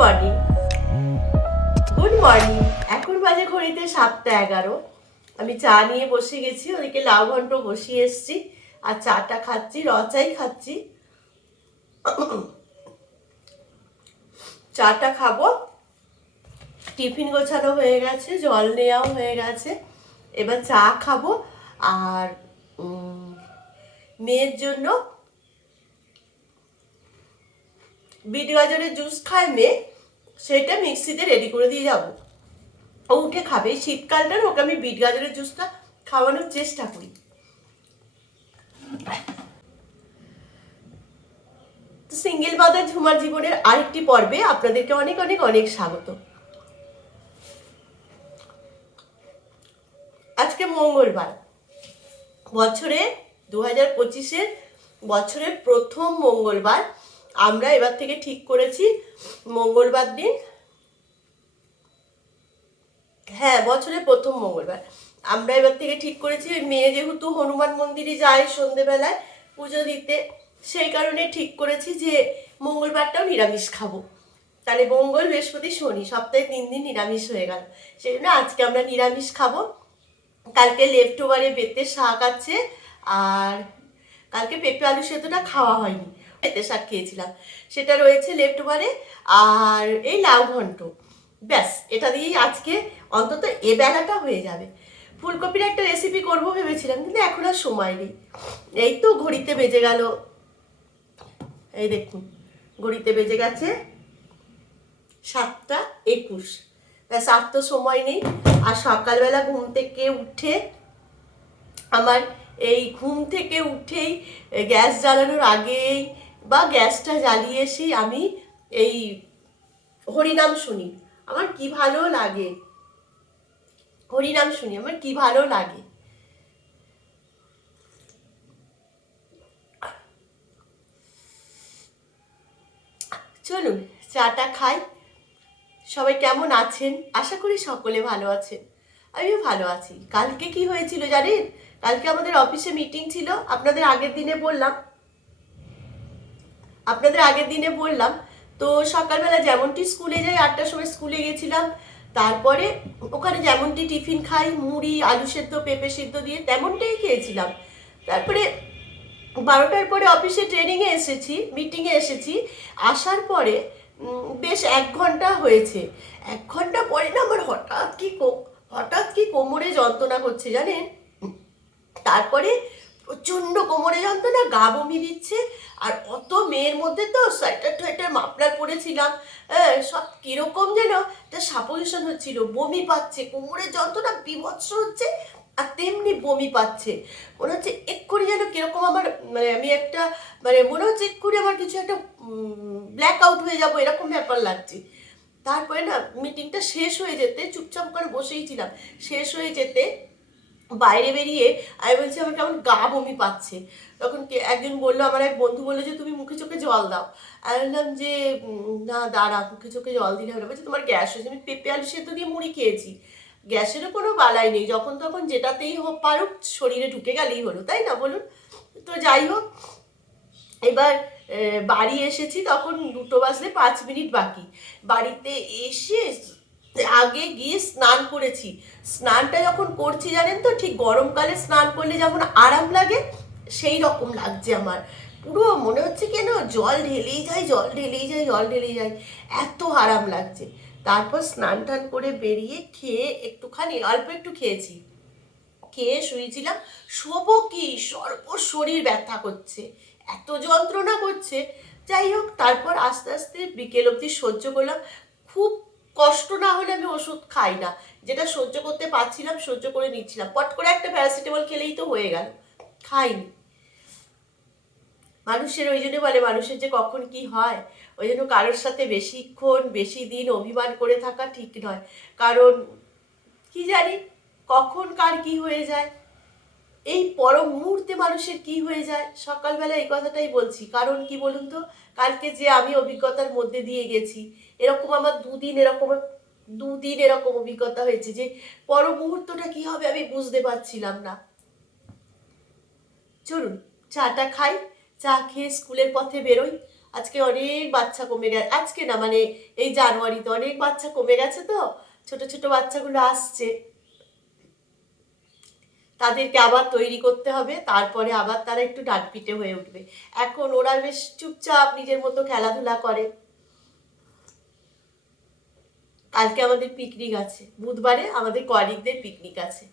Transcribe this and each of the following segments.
Morning good morning এখন বাজে ঘড়িতে সাতটা এগারো। আমি চা নিয়ে বসে গেছি, ওদিকে লাউ ঘন্ট বসিয়ে এসছি, আর চাটা খাচ্ছি, রচাই খাচ্ছি। চাটা খাব। টিফিন গোছানো হয়ে গেছে, জল নেওয়াও হয়ে গেছে। এবার চা খাব, আর মেয়ের জন্য বিট গাজরের জুস খায় মেয়ে, সেটা মিক্সিতে রেডি করে দিয়ে যাব। ও উঠে খাবে। শীতকালটা ওকে আমি বিট গাজরের জুসটা খাওয়ানোর চেষ্টা করি। সিঙ্গেল মাদার ঝুমার জীবনের আরেকটি পর্বে আপনাদেরকে অনেক অনেক অনেক স্বাগত। আজকে মঙ্গলবার। বছরে দু হাজার পঁচিশের বছরের প্রথম মঙ্গলবার। আমরা এবার থেকে ঠিক করেছি। মঙ্গলবার দিন। হ্যাঁ বছরের প্রথম মঙ্গলবার। আমরা এবার থেকে ঠিক করেছি, ওই মেয়ে যেহেতু হনুমান মন্দিরে যায় সন্ধেবেলায় পুজো দিতে, সেই কারণে ঠিক করেছি যে মঙ্গলবারটাও নিরামিষ খাব। তাহলে মঙ্গল, বৃহস্পতি, শনি, সপ্তাহে তিন দিন নিরামিষ হয়ে গেল। সেই জন্য আজকে আমরা নিরামিষ খাব। কালকে লেফট ওভারে বেতের শাক আছে, আর কালকে পেঁপে, আলু সেদ্ধটা খাওয়া হয়নি। পেঁপে শাক খেয়েছিলাম। সেটা রয়েছে লেফট ওভারে আর এই লাউ ঘন্ট। ব্যাস, এটা দিয়েই আজকে অন্তত এ বেলাটা হয়ে যাবে। ফুলকপির একটা রেসিপি করব ভেবেছিলাম, কিন্তু এখন আর সময় নেই। এই তো ঘড়িতে বেজে গেল। এই দেখুন, ঘড়িতে বেজে গেছে সাতটা একুশ। ব্যাস, আর তো সময় নেই। আর সকালবেলা ঘুম থেকে উঠে আমার এই ঘুম থেকে উঠেই গ্যাস জ্বালানোর আগেই বা গ্যাসটা জ্বালিয়ে এসেই আমি এই হরিনাম শুনি। আমার কি ভালো লাগে? হরিনাম শুনি, আমার কি ভালো লাগে? চলুন, চাটা খাই। সবাই কেমন আছেন? আশা করি সকলে ভালো আছেন। আমিও ভালো আছি। কালকে কি হয়েছিল জানেন? কালকে আমাদের অফিসে মিটিং ছিল। আপনাদের আগের দিনে বললাম। আপনাদের আগের দিনে বললাম, তো সকালবেলা যেমনটি স্কুলে যাই, আটটার সময় স্কুলে গেছিলাম, তারপরে ওখানে যেমনটি টিফিন খাই, মুড়ি, আলু সেদ্ধ, পেঁপে সিদ্ধ দিয়ে তেমনটাই খেয়েছিলাম। তারপরে বারোটার পরে অফিসে ট্রেনিংয়ে এসেছি মিটিংয়ে এসেছি, আসার পরে বেশ এক ঘণ্টা হয়েছে। এক ঘণ্টা পরে না আমার হঠাৎ কি হঠাৎ কি কোমরে যন্ত্রণা করছে জানেন? তারপরে প্রচণ্ড কোমরে যন্ত্রণা গা বমি দিচ্ছে। আর অত মেয়ের মধ্যে তো সোয়েটার টোয়েটার মাফলার পরেছিলাম। হ্যাঁ, সব কীরকম যেন একটা সাপোজিশন হচ্ছিল। বমি পাচ্ছে কোমরের যন্ত্রণা বিভৎস হচ্ছে আর তেমনি বমি পাচ্ছে। মনে হচ্ছে এক্ষুনি যেন কীরকম আমার মানে আমি একটা মানে মনে হচ্ছে এক্ষুনি আমার কিছু একটা ব্ল্যাক আউট হয়ে যাব এরকম ব্যাপার লাগছে। তারপরে না মিটিংটা শেষ হয়ে যেতে চুপচাপ করে বসেই ছিলাম। শেষ হয়ে যেতে বাইরে বেরিয়ে আমি বলছি, আমার কেমন গা বমি পাচ্ছে। তখন একজন বলল, আমার এক বন্ধু বলল যে, তুমি মুখে চোখে জল দাও। আমি বললাম যে না, দাঁড়া, মুখে চোখে জল দিলে হবে বলছে, তোমার গ্যাস হয়েছে। আমি পেঁপে আলু সেদ্ধ দিয়ে মুড়ি খেয়েছি। গ্যাসেরও কোনো বালাই নেই। যখন তখন যেটাতেই হোক পারুক, শরীরে ঢুকে গেলেই হলো, তাই না বলুন? তো যাই হোক, এবার বাড়ি এসেছি, তখন দুটো বাজলে পাঁচ মিনিট বাকি। বাড়িতে এসে আগে গিয়ে স্নান করেছি। স্নানটা যখন করছি জানেন তো, ঠিক গরমকালে স্নান করলে যেমন আরাম লাগে, সেই রকম লাগছে আমার। পুরো মনে হচ্ছে কেন জল ঢেলেই যায়, জল ঢেলেই যায়, জল ঢেলেই যায়। এত আরাম লাগছে। তারপর স্নান টান করে বেরিয়ে খেয়ে একটুখানি, অল্প একটু খেয়েছি। খেয়ে শুয়েছিলাম। শোবো কি? সর্ব শরীর ব্যথা করছে। এত যন্ত্রণা করছে। যাই হোক, তারপর আস্তে আস্তে বিকেল অবধি সহ্য করলাম। খুব কষ্ট না হলে আমি ওষুধ খাই না। যেটা সহ্য করতে পারছিলাম, সহ্য করে নিচ্ছিলাম। পট করে একটা প্যারাসিটামল খেলেই তো হয়ে গেল। খাইনি। মানুষের, ওই জন্য বলে, মানুষের যে কখন কি হয়, ওই জন্য কারোর সাথে বেশিক্ষণ বেশি দিন অভিমান করে থাকা ঠিক নয়। কারণ, কি জানি, কখন কার কি হয়ে যায়, এই পরম মুহূর্তে মানুষের কি হয়ে যায়, সকালবেলা এই কথাটাই বলছি। কারণ কি বলুন তো? কালকে যে আমি অভিজ্ঞতার মধ্যে দিয়ে গেছি এরকম আমার দুদিন এরকম দুদিন এরকম অভিজ্ঞতা হয়েছে যে পর মুহূর্তটা কি হবে আমি বুঝতে পারছিলাম না। চলুন, চাটা খাই, চা খেয়ে স্কুলের পথে বেরোই। আজকে অনেক বাচ্চা কমে গেছে। আজকে না মানে এই জানুয়ারিতে অনেক বাচ্চা কমে গেছে তো, ছোট ছোট বাচ্চাগুলো আসছে। তাদেরকে আবার তৈরি করতে হবে, তারপরে আবার তারা একটু ডাকপিটে হয়ে উঠবে। এখন ওরা বেশ চুপচাপ নিজের মতো খেলাধুলা করে। কালকে আমাদের পিকনিক আছে। বুধবারে আমাদের কলিগদের পিকনিক আছে।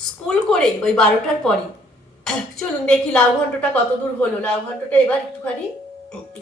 স্কুল করেই ওই বারোটার পরই। চলুন দেখি লাউ ঘন্টটা কত দূর হলো। লাউ ঘন্টটা এবার একটুখানি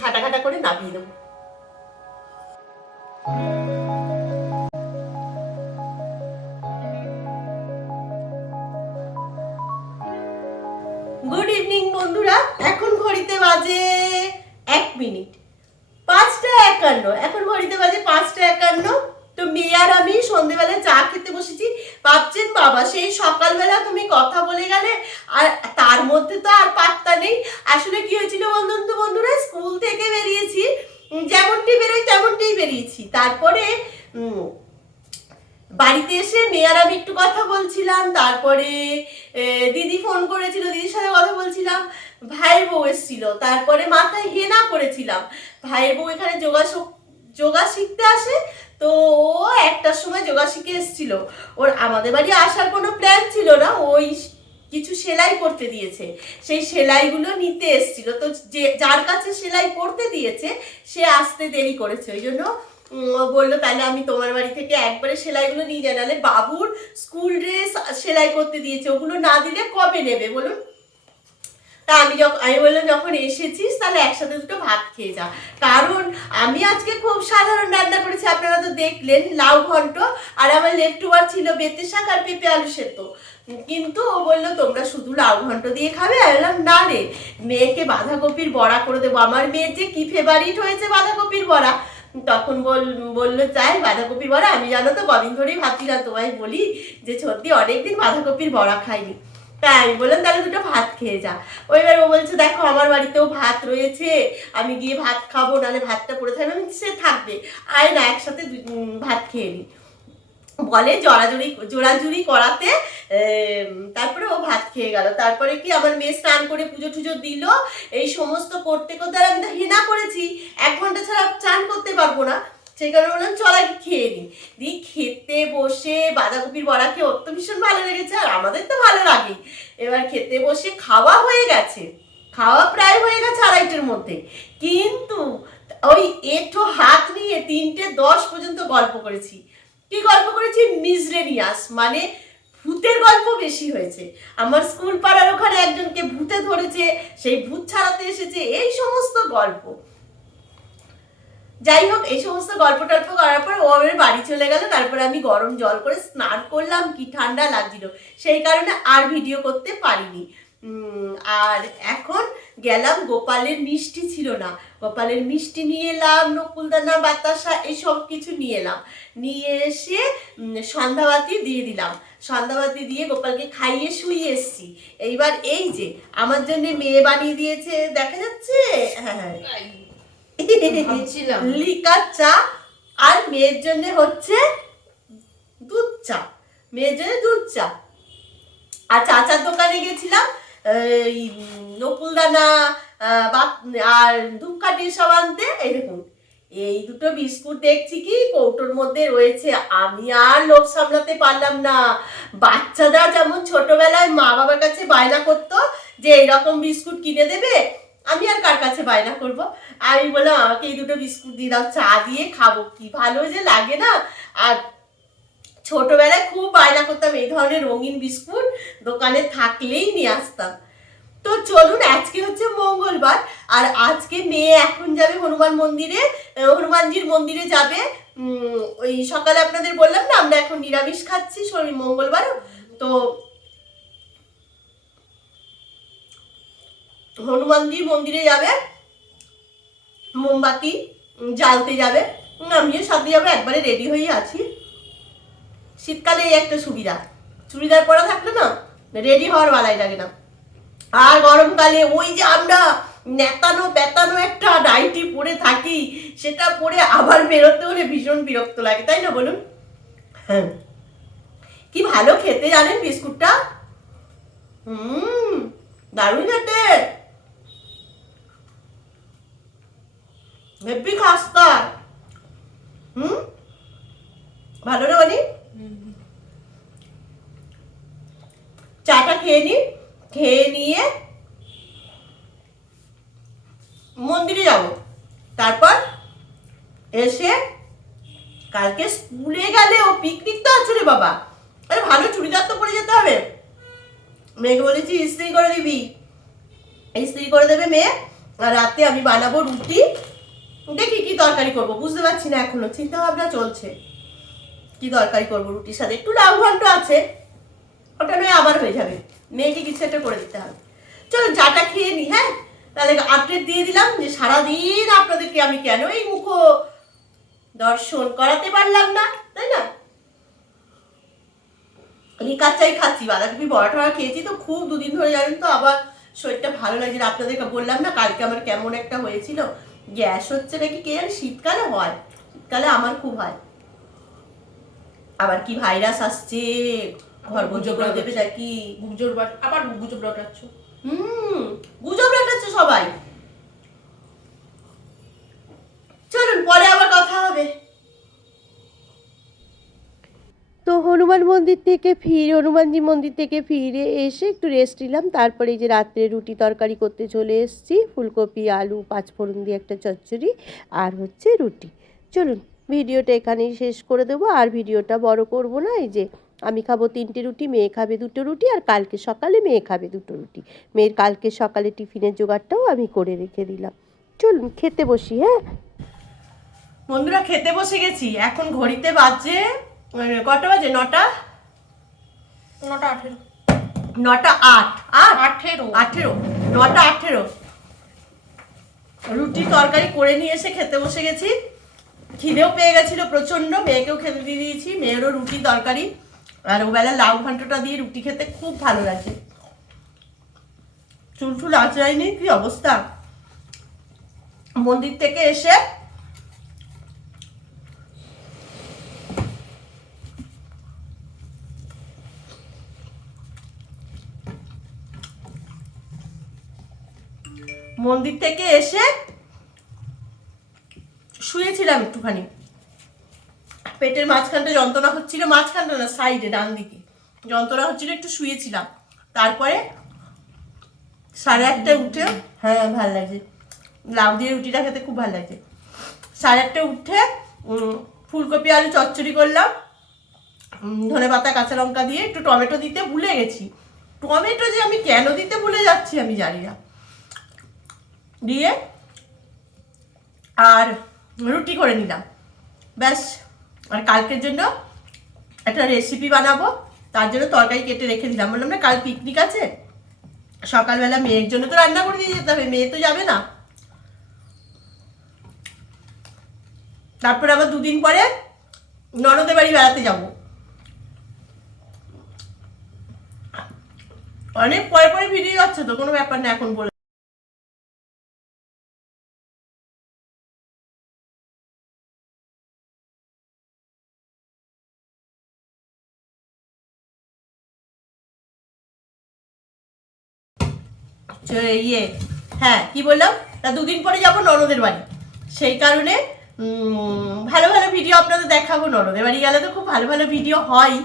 ঘাটা ঘাটা করে নামিয়ে দেবো গুড ইভিনিং বন্ধুরা, এখন ঘড়িতে বাজে এক মিনিট পাঁচটা একান্ন এখন ঘড়িতে বাজে পাঁচটা একান্ন তো মেয়ে আর আমি সন্ধেবেলায় চা খেতে বসেছি ভাবছেন বাবা, সেই সকালবেলা তুমি কথা বলে গেলে আর তার মধ্যে তো আর পাত্তা নেই। আসলে কি হয়েছিল বন্ধুন তো বন্ধুরা, স্কুল থেকে বেরিয়েছি যেমনটি বেরোই তেমনটিই বেরিয়েছি। তারপরে বাড়িতে এসে মেয়ার আমি একটু কথা বলছিলাম, তারপরে দিদি ফোন করেছিল, দিদির সাথে কথা বলছিলাম, ভাইয়ের বউ এসেছিল। তারপরে মাথায় হেনা করেছিলাম, ভাইয়ের বউ এখানে যোগা যোগা শিখতে আসে তো ও একটার সময় যোগা শিখে এসেছিল। ওর আমাদের বাড়ি আসার কোনো প্ল্যান ছিল না, ওই কিছু সেলাই করতে দিয়েছে। সেই সেলাইগুলো নিতে এসেছিল। তো যে, যার কাছে সেলাই করতে দিয়েছে, সে আসতে দেরি করেছে। ওই জন্য বলল, তাহলে আমি তোমার বাড়ি থেকে একবারে সেলাইগুলো নিয়ে যাই। নাহলে বাবুর স্কুল ড্রেস সেলাই করতে দিয়েছে। ওগুলো না দিলে কবে নেবে বলুন? তা আমি যখন আমি বললাম, যখন এসেছিস, তাহলে একসাথে দুটো ভাত খেয়ে যা। কারণ আমি আজকে খুব সাধারণ রান্না করেছি, আপনারা তো দেখলেন, লাউ ঘন্ট আর আমার লেফট ওভার ছিল বেতে শাক আর পেঁপে আলু সেদ্ধ। কিন্তু ও বলল, তোমরা শুধু লাউ ঘন্ট দিয়ে খাবে? আমি বললাম, না রে, মেয়েকে বাঁধাকপির বড়া করে দেবো। আমার মেয়ের যে কি ফেভারিট হয়েছে বাঁধাকপির বড়া? তখন বল বলল তাই বাঁধাকপির বড়া। আমি জানো তো, কদিন ধরেই ভাবছিলাম তোমায় বলি যে, সত্যি অনেকদিন বাঁধাকপির বড়া খাইনি। তাই আমি বললাম, তাহলে দুটো ভাত খেয়ে যা। ওই এবার ও বলছে, দেখো, আমার বাড়িতেও ভাত রয়েছে, আমি গিয়ে ভাত খাব, নাহলে ভাতটা পড়ে থাকবে। সে থাকবে, আয় না, একসাথে ভাত খেয়ে নি। বলে, জড়াজড়ি, জোড়াজুড়ি করাতে তারপরে ও ভাত খেয়ে গেল। তারপরে কি, আমার মেয়ে স্নান করে পুজো টুজো দিল। এই সমস্ত করতে করতে আর আমি তো হেনা করেছি, এক ঘণ্টা ছাড়া চান করতে পারব না। সেই কারণে বললাম, চল আগে খেয়ে নি। দি খেতে বসে বাঁধাকপির বড়া খেয়ে ওর তো ভীষণ ভালো লেগেছে, আর আমাদের তো ভালো লাগে। এবার খেতে বসে খাওয়া হয়ে গেছে। খাওয়া প্রায় হয়ে গেছে আড়াইটের মধ্যে। কিন্তু ওই এঁঠো হাত নিয়ে তিনটে দশ পর্যন্ত গল্প করেছি। কি গল্প করেছি? মিসলেনিয়াস মানে ভূতের গল্প বেশি হয়েছে। আমার স্কুল পাড়ার ওখানে একজনকে ভূতে ধরেছে, সেই ভূত ছাড়াতে এসেছে, এই সমস্ত গল্প। যাই হোক, এই সমস্ত গল্প টল্প করার পর ও আমার বাড়ি চলে গেল। তারপরে আমি গরম জল করে স্নান করলাম, কি ঠান্ডা লাগছিল। সেই কারণে আর ভিডিও করতে পারিনি। আর এখন গেলাম গোপালের মিষ্টি ছিল না। গোপালের মিষ্টি নিয়ে এলাম, নকুলদানা, বাতাসা এইসব কিছু নিয়ে এলাম। নিয়ে এসে সন্ধ্যাবাতি দিয়ে দিলাম। সন্ধ্যাবাতি দিয়ে গোপালকে খাইয়ে শুয়ে এসছি। এইবার এই যে, আমার জন্য মেয়ে বানিয়ে দিয়েছে, দেখা যাচ্ছে? হ্যাঁ হ্যাঁ। লিকার চা আর মেয়ের জন্য হচ্ছে দুধ চা। মেয়ের জন্য দুধ চা। আর চাচার দোকানে গেছিলাম নকুলদানা বা- আর ধূপকাঠির সব আনতে দেখুন এই দুটো বিস্কুট দেখছি কি, কৌটোর মধ্যে রয়েছে। আমি আর লোভ সামলাতে পারলাম না। বাচ্চারা যেমন ছোটবেলায় মা বাবার কাছে বায়না করতো যে এরকম বিস্কুট কিনে দেবে? আমি আর কার কাছে বায়না করব? আমি বললাম, আমাকে এই দুটো বিস্কুট দিয়ে দাও, চা দিয়ে খাব। কি ভালো যে লাগে না? আর ছোটবেলায় খুব বায়না করতাম এই ধরনের রঙিন বিস্কুট দোকানে থাকলেই নিয়ে আসতাম। তো চলুন, আজকে হচ্ছে মঙ্গলবার, আর আজকে মেয়ে এখন যাবে হনুমান মন্দিরে। হনুমানজির মন্দিরে যাবে। ওই সকালে আপনাদের বললাম না, আমরা এখন নিরামিষ খাচ্ছি, শনি মঙ্গলবার তো হনুমানজির মন্দিরে যাবে, মোমবাতি জ্বালতে যাবে আমিও সাথে যাব, একবারে রেডি হয়ে আছি। শীতকালে এই একটা সুবিধা, চুড়িদার পরা থাকলে না রেডি হওয়ার বেলায় লাগে না। আর গরমকালে ওই যে আমরা নেতানো পেতানো একটা নাইটি পরে থাকি, সেটা পরে আবার বেরোতে হলে ভীষণ বিরক্ত লাগে, তাই না বলুন? হ্যাঁ। কি ভালো খেতে জানেন বিস্কুটটা? হুম দারুণ খেতে। হেব্বি খাস্তা হুম? ভালো না মানে চাটা খেয়ে নি, খেয়ে নিয়ে মন্দিরে যাব। তারপর এসে কালকে স্কুলে গেলে ও পিকনিক তো আছে রে বাবা। আরে ভালো, চুড়িদার তো পরে যেতে হবে। মেয়েকে বলেছি, ইস্ত্রি করে দিবি। ইস্ত্রি করে দেবে মেয়ে, আর রাতে আমি বানাবো রুটি। দেখি কি তরকারি করব, বুঝতে পারছি না এখনও চিন্তা ভাবনা চলছে। কি তরকারি করব, রুটির সাথে? একটু লাউ ঘন্ট আছে, ওটা নয়, আবার হয়ে যাবে। মেয়েকে কিছু একটা করে দিতে হবে। চলো চাটা খেয়ে নি হ্যাঁ? তাহলে আপডেট দিয়ে দিলাম যে সারাদিন আপনাদেরকে আমি কেন এই মুখ দর্শন করাতে পারলাম না, তাই না? লিকার চাই খাচ্ছি, বাঁধাকপি বড়া টড়া খেয়েছি তো খুব দুদিন ধরে জানেন তো, আবার শরীরটা ভালো লাগছে আপনাদেরকে বললাম না, কালকে আমার কেমন একটা হয়েছিল। গ্যাস হচ্ছে নাকি কে জানি? শীতকালে হয়। শীতকালে আমার খুব হয়। আবার কি ভাইরাস আসছে ঘর গুজব দেবে নাকি? গুজব আবার গুজব রটাচ্ছ হুম গুজব রাখাচ্ছে সবাই চলুন পরে আবার কথা হবে তো হনুমান মন্দির থেকে ফিরে, হনুমানজি মন্দির থেকে ফিরে এসে একটু রেস্ট নিলাম। তারপরে এই যে রাত্রে রুটি তরকারি করতে চলে এসেছি, ফুলকপি, আলু, পাঁচফোড়ন দিয়ে একটা চচ্চড়ি আর হচ্ছে রুটি। চলুন, ভিডিওটা এখানেই শেষ করে দেবো। আর ভিডিওটা বড় করব না, এই যে আমি খাব তিনটে রুটি, মেয়ে খাবে দুটো রুটি আর কালকে সকালে মেয়ে খাবে দুটো রুটি। মেয়ের কালকে সকালে টিফিনের জোগাড়টাও আমি করে রেখে দিলাম। চলুন, খেতে বসি হ্যাঁ? বন্ধুরা, খেতে বসে গেছি। এখন ঘড়িতে বাজে কটা বাজে? নটা? নটা আঠেরো। নটা আট। আট? আঠেরো। আঠেরো। নটা আঠেরো। রুটি তরকারি করে নিয়ে এসে খেতে বসে গেছি। খিদেও পেয়ে গেছিল প্রচণ্ড মেয়েকেও খেতে দিয়ে দিয়েছি। মেয়েরও রুটি তরকারি। আর ওবেলা লাউ ঘন্টটা দিয়ে রুটি খেতে খুব ভালো লাগে। চুল টুল আঁচড়ায়নি? কি অবস্থা? মন্দির থেকে এসে মন্দির থেকে এসে শুয়েছিলাম একটুখানি। পেটের মাঝখানটা যন্ত্রণা হচ্ছিল, মাঝখানটা না, সাইডে, ডান দিকে। যন্ত্রণা হচ্ছিল, একটু শুয়েছিলাম। তারপরে সাড়ে আটটায় উঠে হ্যাঁ ভালো লাগছে। লাউ দিয়ে রুটিটা খেতে খুব ভালো লাগছে। সাড়ে আটটায় উঠে ফুলকপি, আলু চচ্চড়ি করলাম। ধনে পাতা, কাঁচা লঙ্কা দিয়ে একটু টমেটো দিতে ভুলে গেছি। টমেটো যে আমি কেন দিতে ভুলে যাচ্ছি আমি জানি না। দিয়ে আর রুটি করে নিলাম। ব্যাস, আর কালকের জন্য একটা রেসিপি বানাবো। তার জন্য তরকারি কেটে রেখে দিলাম। বললাম, না, কাল পিকনিক আছে। সকালবেলা মেয়ের জন্য তো রান্না করে দিয়ে যেতে হবে, মেয়ে তো যাবে না। তারপরে আবার দুদিন পরে ননদের বাড়ি বেড়াতে যাব। অনেক পরে পরে ভিডিও যাচ্ছে তো, কোনো ব্যাপার না এখন বলে। ইয়ে হ্যাঁ কি বললাম? তা দুদিন পরে যাব ননদের বাড়ি। সেই কারণে ভালো ভালো ভিডিও আপনাদের দেখাবো ননদের বাড়ি গেলে তো খুব ভালো ভালো ভিডিও হয়।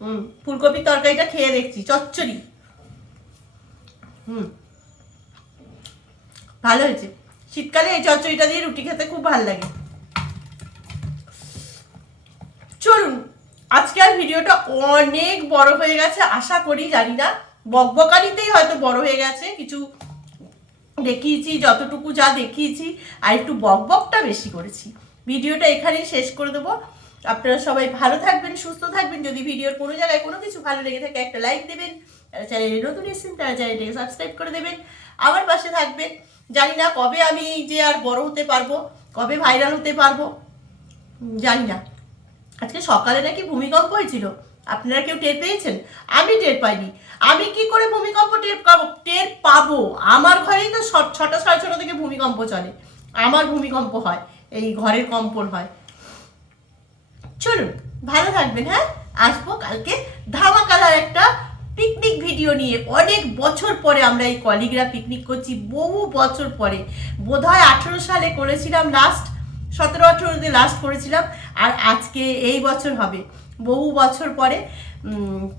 হুম ফুলকপির তরকারিটা খেয়ে দেখছি, চচ্চড়ি। হুম। ভালো হয়েছে। শীতকালে এই চচ্চড়িটা দিয়ে রুটি খেতে খুব ভালো লাগে। চলুন আজকে আর ভিডিওটা অনেক বড় হয়ে গেছে, আশা করি, জানি না। বকবকানিতেই হয়তো বড় হয়ে গেছে, কিছু দেখিয়েছি, যতটুকু যা দেখিয়েছি, আর একটু বকবকটা বেশি করেছি। ভিডিওটা এখানেই শেষ করে দেবো। আপনারা সবাই ভালো থাকবেন, সুস্থ থাকবেন। যদি ভিডিওর কোনো জায়গায় কোনো কিছু ভালো লেগে থাকে, একটা লাইক দেবেন যারা চ্যানেলে নতুন এসেছেন, তারা চ্যানেলটাকে সাবস্ক্রাইব করে দেবেন। আমার পাশে থাকবেন। জানি না কবে আমি যে আর বড় হতে পারব, কবে ভাইরাল হতে পারব, জানি না। আজকে সকালে নাকি ভূমিকম্প হয়েছিল। আপনারা কেউ টের পেয়েছেন? আমি টের পাইনি। আমি কি করে ভূমিকম্প টের পাবো? টের পাবো। আমার ঘরেই তো ছটা সাড়ে ছটা থেকে ভূমিকম্প চলে। আমার ভূমিকম্প হয়, এই ঘরের কম্পন হয়। চলুন, ভালো থাকবেন হ্যাঁ? আসব কালকে ধামাকালার একটা পিকনিক ভিডিও নিয়ে। অনেক বছর পরে আমরা এই কলিগরা পিকনিক করছি, বহু বছর পরে। বোধ হয় আঠেরো সালে করেছিলাম লাস্ট সতেরো আঠেরোতে লাস্ট করেছিলাম, আর আজকে এই বছর হবে। বহু বছর পরে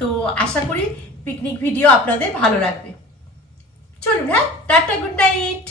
তো আশা করি পিকনিক ভিডিও আপনাদের ভালো লাগবে। চলুন হ্যাঁ? Tata good night